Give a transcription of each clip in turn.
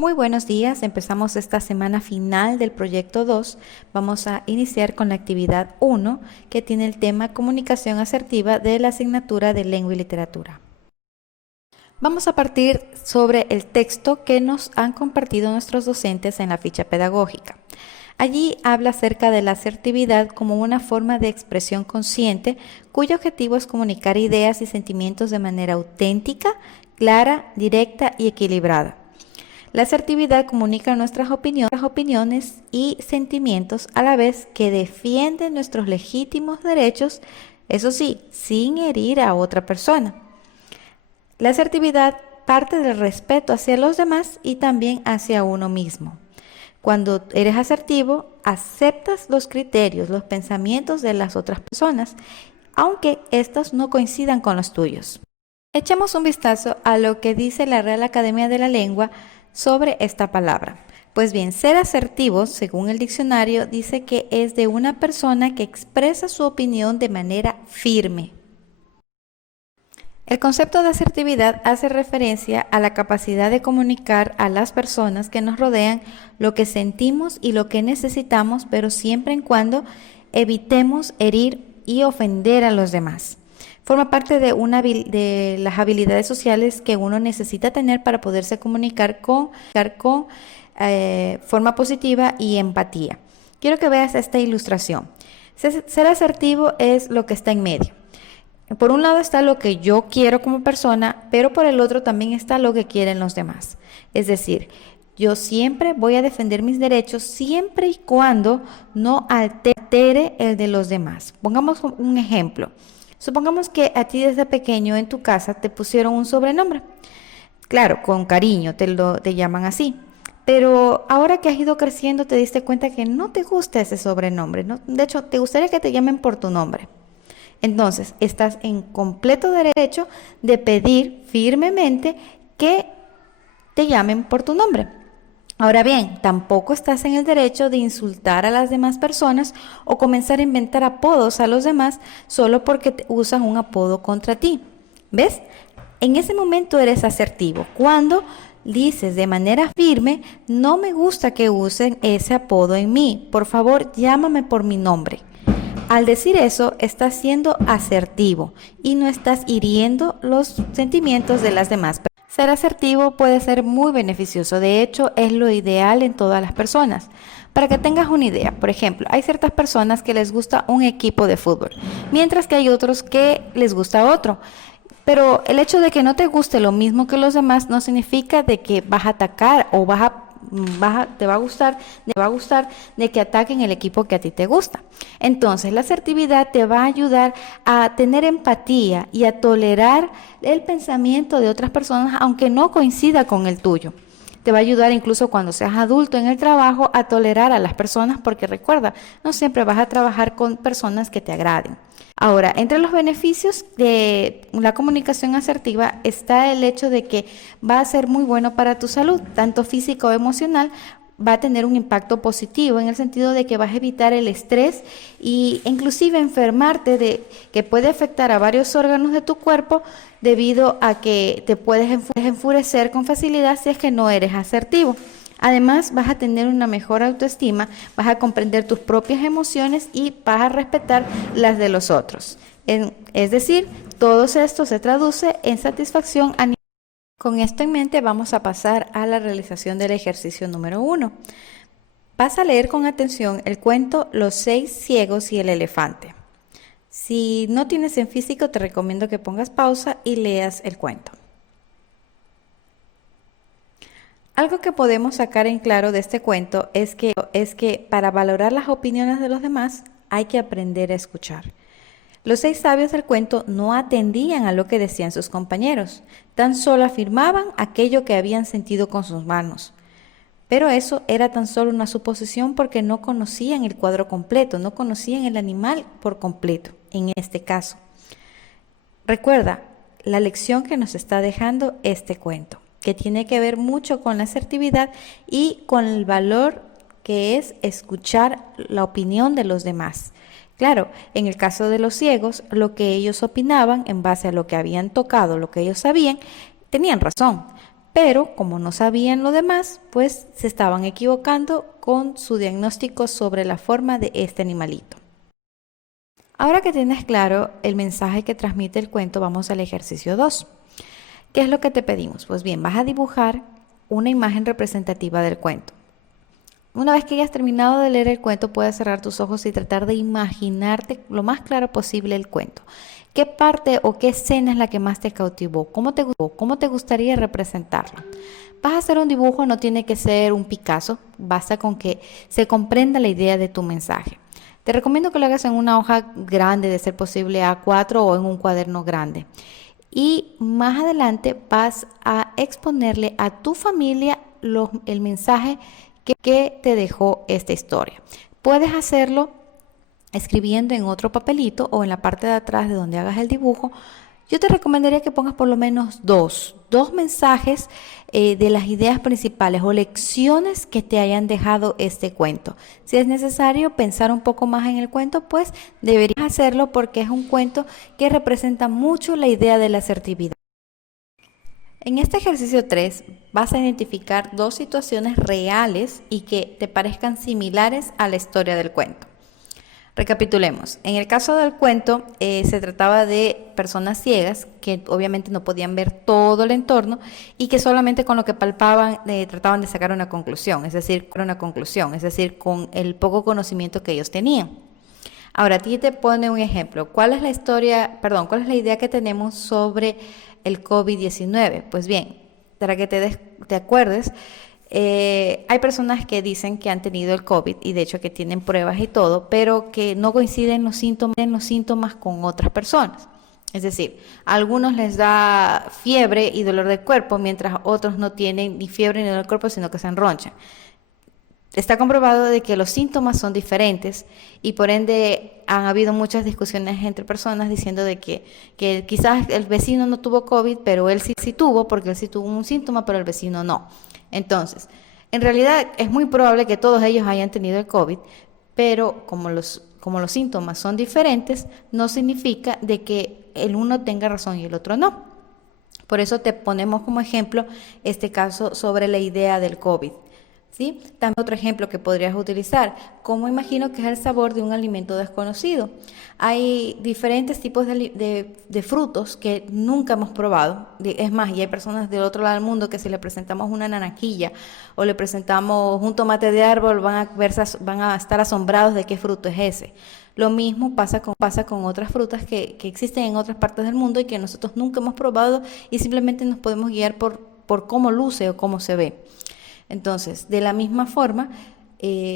Muy buenos días, empezamos esta semana final del proyecto 2. Vamos a iniciar con la actividad 1, que tiene el tema comunicación asertiva de la asignatura de lengua y literatura. Vamos a partir sobre el texto que nos han compartido nuestros docentes en la ficha pedagógica. Allí habla acerca de la asertividad como una forma de expresión consciente cuyo objetivo es comunicar ideas y sentimientos de manera auténtica, clara, directa y equilibrada. La asertividad comunica nuestras opiniones y sentimientos a la vez que defiende nuestros legítimos derechos, eso sí, sin herir a otra persona. La asertividad parte del respeto hacia los demás y también hacia uno mismo. Cuando eres asertivo, aceptas los criterios, los pensamientos de las otras personas, aunque estos no coincidan con los tuyos. Echemos un vistazo a lo que dice la Real Academia de la Lengua sobre esta palabra. Pues bien, ser asertivo, según el diccionario, dice que es de una persona que expresa su opinión de manera firme. El concepto de asertividad hace referencia a la capacidad de comunicar a las personas que nos rodean lo que sentimos y lo que necesitamos, pero siempre y cuando evitemos herir y ofender a los demás. Forma parte de las habilidades sociales que uno necesita tener para poderse comunicar con forma positiva y empatía. Quiero que veas esta ilustración. Ser asertivo es lo que está en medio. Por un lado está lo que yo quiero como persona, pero por el otro también está lo que quieren los demás. Es decir, yo siempre voy a defender mis derechos siempre y cuando no altere el de los demás. Pongamos un ejemplo. Supongamos que a ti desde pequeño en tu casa te pusieron un sobrenombre. Claro, con cariño te llaman así. Pero ahora que has ido creciendo te diste cuenta que no te gusta ese sobrenombre, ¿no? De hecho, te gustaría que te llamen por tu nombre. Entonces, estás en completo derecho de pedir firmemente que te llamen por tu nombre. Ahora bien, tampoco estás en el derecho de insultar a las demás personas o comenzar a inventar apodos a los demás solo porque usan un apodo contra ti. ¿Ves? En ese momento eres asertivo. Cuando dices de manera firme, no me gusta que usen ese apodo en mí. Por favor, llámame por mi nombre. Al decir eso, estás siendo asertivo y no estás hiriendo los sentimientos de las demás personas. Ser asertivo puede ser muy beneficioso, de hecho es lo ideal en todas las personas. Para que tengas una idea, por ejemplo, hay ciertas personas que les gusta un equipo de fútbol, mientras que hay otros que les gusta otro. Pero el hecho de que no te guste lo mismo que los demás no significa de que vas a atacar o te va a gustar de que ataquen el equipo que a ti te gusta. Entonces, la asertividad te va a ayudar a tener empatía y a tolerar el pensamiento de otras personas, aunque no coincida con el tuyo. Te va a ayudar incluso cuando seas adulto en el trabajo a tolerar a las personas, porque recuerda, no siempre vas a trabajar con personas que te agraden. Ahora, entre los beneficios de la comunicación asertiva está el hecho de que va a ser muy bueno para tu salud, tanto física o emocional. Va a tener un impacto positivo en el sentido de que vas a evitar el estrés e inclusive enfermarte, que puede afectar a varios órganos de tu cuerpo debido a que te puedes enfurecer con facilidad si es que no eres asertivo. Además, vas a tener una mejor autoestima, vas a comprender tus propias emociones y vas a respetar las de los otros. Es decir, todo esto se traduce en satisfacción a nivel. Con esto en mente vamos a pasar a la realización del ejercicio número 1. Vas a leer con atención el cuento Los 6 ciegos y el elefante. Si no tienes en físico, te recomiendo que pongas pausa y leas el cuento. Algo que podemos sacar en claro de este cuento es que para valorar las opiniones de los demás hay que aprender a escuchar. Los 6 sabios del cuento no atendían a lo que decían sus compañeros, tan solo afirmaban aquello que habían sentido con sus manos. Pero eso era tan solo una suposición porque no conocían el cuadro completo, no conocían el animal por completo, en este caso. Recuerda la lección que nos está dejando este cuento, que tiene que ver mucho con la asertividad y con el valor que es escuchar la opinión de los demás. Claro, en el caso de los ciegos, lo que ellos opinaban en base a lo que habían tocado, lo que ellos sabían, tenían razón, pero como no sabían lo demás, pues se estaban equivocando con su diagnóstico sobre la forma de este animalito. Ahora que tienes claro el mensaje que transmite el cuento, vamos al ejercicio 2. ¿Qué es lo que te pedimos? Pues bien, vas a dibujar una imagen representativa del cuento. Una vez que hayas terminado de leer el cuento, puedes cerrar tus ojos y tratar de imaginarte lo más claro posible el cuento. ¿Qué parte o qué escena es la que más te cautivó? ¿Cómo te gustaría representarla? Vas a hacer un dibujo, no tiene que ser un Picasso, basta con que se comprenda la idea de tu mensaje. Te recomiendo que lo hagas en una hoja grande, de ser posible A4 o en un cuaderno grande. Y más adelante vas a exponerle a tu familia el mensaje que te dejó esta historia. Puedes hacerlo escribiendo en otro papelito o en la parte de atrás de donde hagas el dibujo. Yo te recomendaría que pongas por lo menos dos mensajes de las ideas principales o lecciones que te hayan dejado este cuento. Si es necesario pensar un poco más en el cuento, pues deberías hacerlo porque es un cuento que representa mucho la idea de la asertividad. En este ejercicio 3 vas a identificar dos situaciones reales y que te parezcan similares a la historia del cuento. Recapitulemos. En el caso del cuento se trataba de personas ciegas que obviamente no podían ver todo el entorno y que solamente con lo que palpaban trataban de sacar una conclusión, es decir, con el poco conocimiento que ellos tenían. Ahora, a ti te pone un ejemplo. ¿Cuál es la idea que tenemos sobre el COVID-19? Pues bien, para que te acuerdes, hay personas que dicen que han tenido el COVID y de hecho que tienen pruebas y todo, pero que no coinciden los síntomas con otras personas. Es decir, a algunos les da fiebre y dolor del cuerpo, mientras otros no tienen ni fiebre ni dolor del cuerpo, sino que se enronchan. Está comprobado de que los síntomas son diferentes y por ende han habido muchas discusiones entre personas diciendo de que quizás el vecino no tuvo COVID, pero él sí tuvo, porque él sí tuvo un síntoma, pero el vecino no. Entonces, en realidad es muy probable que todos ellos hayan tenido el COVID, pero como los síntomas son diferentes, no significa de que el uno tenga razón y el otro no. Por eso te ponemos como ejemplo este caso sobre la idea del COVID. ¿Sí? También otro ejemplo que podrías utilizar, ¿cómo imagino que es el sabor de un alimento desconocido? Hay diferentes tipos de frutos que nunca hemos probado, es más, y hay personas del otro lado del mundo que si le presentamos una naranjilla o le presentamos un tomate de árbol van a estar asombrados de qué fruto es ese. Lo mismo pasa con otras frutas que existen en otras partes del mundo y que nosotros nunca hemos probado y simplemente nos podemos guiar por cómo luce o cómo se ve. Entonces, de la misma forma,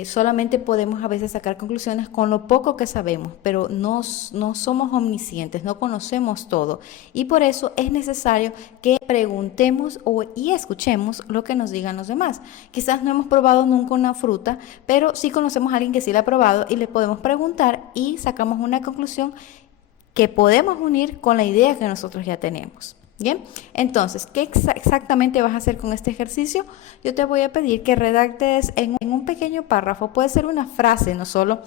solamente podemos a veces sacar conclusiones con lo poco que sabemos, pero no somos omniscientes, no conocemos todo. Y por eso es necesario que preguntemos y escuchemos lo que nos digan los demás. Quizás no hemos probado nunca una fruta, pero sí conocemos a alguien que sí la ha probado y le podemos preguntar y sacamos una conclusión que podemos unir con la idea que nosotros ya tenemos. Bien, entonces, ¿qué exactamente vas a hacer con este ejercicio? Yo te voy a pedir que redactes en un pequeño párrafo, puede ser una frase, no solo,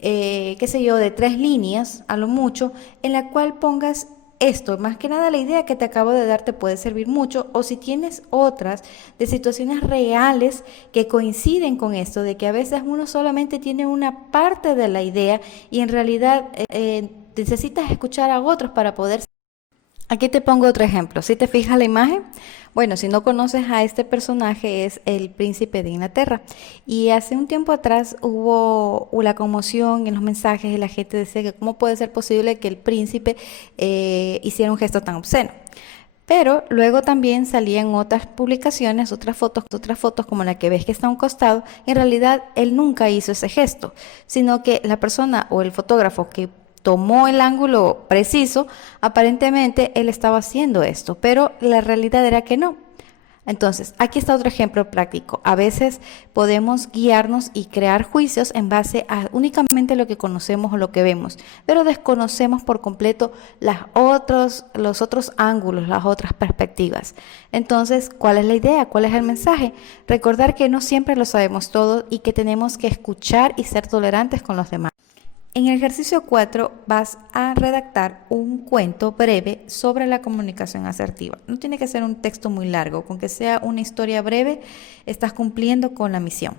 de 3 líneas, a lo mucho, en la cual pongas esto. Más que nada la idea que te acabo de dar te puede servir mucho, o si tienes otras de situaciones reales que coinciden con esto, de que a veces uno solamente tiene una parte de la idea y en realidad necesitas escuchar a otros para poder. Aquí te pongo otro ejemplo. Si te fijas la imagen, bueno, si no conoces a este personaje, es el príncipe de Inglaterra. Y hace un tiempo atrás hubo la conmoción en los mensajes y la gente decía que cómo puede ser posible que el príncipe hiciera un gesto tan obsceno. Pero luego también salían otras publicaciones, otras fotos como la que ves que está a un costado. En realidad, él nunca hizo ese gesto, sino que la persona o el fotógrafo que tomó el ángulo preciso, aparentemente él estaba haciendo esto, pero la realidad era que no. Entonces, aquí está otro ejemplo práctico. A veces podemos guiarnos y crear juicios en base a únicamente lo que conocemos o lo que vemos, pero desconocemos por completo los otros ángulos, las otras perspectivas. Entonces, ¿cuál es la idea? ¿Cuál es el mensaje? Recordar que no siempre lo sabemos todo y que tenemos que escuchar y ser tolerantes con los demás. En el ejercicio 4 vas a redactar un cuento breve sobre la comunicación asertiva. No tiene que ser un texto muy largo, con que sea una historia breve, estás cumpliendo con la misión.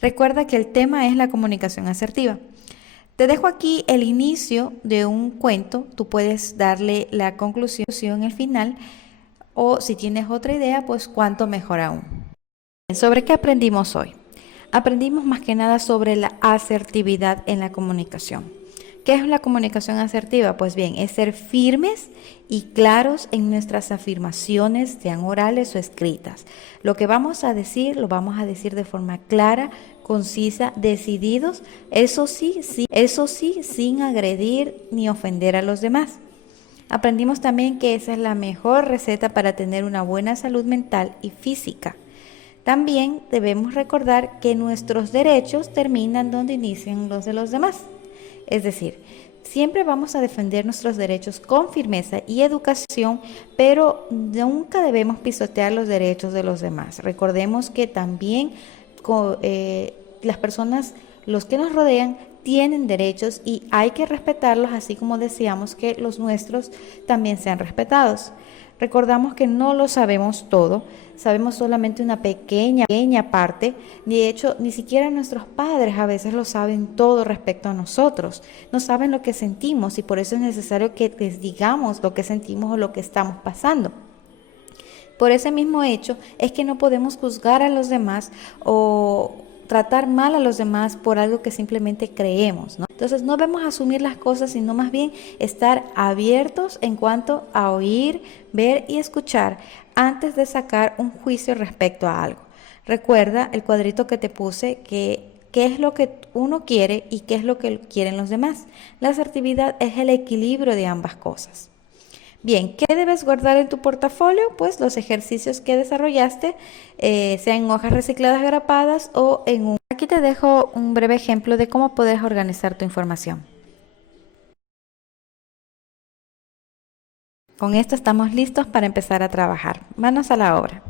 Recuerda que el tema es la comunicación asertiva. Te dejo aquí el inicio de un cuento, tú puedes darle la conclusión al final, o si tienes otra idea, pues cuánto mejor aún. ¿Sobre qué aprendimos hoy? Aprendimos más que nada sobre la asertividad en la comunicación. ¿Qué es la comunicación asertiva? Pues bien, es ser firmes y claros en nuestras afirmaciones, sean orales o escritas. Lo que vamos a decir, lo vamos a decir de forma clara, concisa, decididos, eso sí, sin agredir ni ofender a los demás. Aprendimos también que esa es la mejor receta para tener una buena salud mental y física. También debemos recordar que nuestros derechos terminan donde inician los de los demás. Es decir, siempre vamos a defender nuestros derechos con firmeza y educación, pero nunca debemos pisotear los derechos de los demás. Recordemos que también las personas, los que nos rodean, tienen derechos y hay que respetarlos, así como deseamos que los nuestros también sean respetados. Recordamos que no lo sabemos todo, sabemos solamente una pequeña parte, de hecho ni siquiera nuestros padres a veces lo saben todo respecto a nosotros, no saben lo que sentimos y por eso es necesario que les digamos lo que sentimos o lo que estamos pasando. Por ese mismo hecho es que no podemos juzgar a los demás o tratar mal a los demás por algo que simplemente creemos, ¿no? Entonces no debemos asumir las cosas, sino más bien estar abiertos en cuanto a oír, ver y escuchar antes de sacar un juicio respecto a algo. Recuerda el cuadrito que te puse, que qué es lo que uno quiere y qué es lo que quieren los demás. La asertividad es el equilibrio de ambas cosas. Bien, ¿qué debes guardar en tu portafolio? Pues los ejercicios que desarrollaste, sean en hojas recicladas grapadas o en un... Aquí te dejo un breve ejemplo de cómo puedes organizar tu información. Con esto estamos listos para empezar a trabajar. Manos a la obra.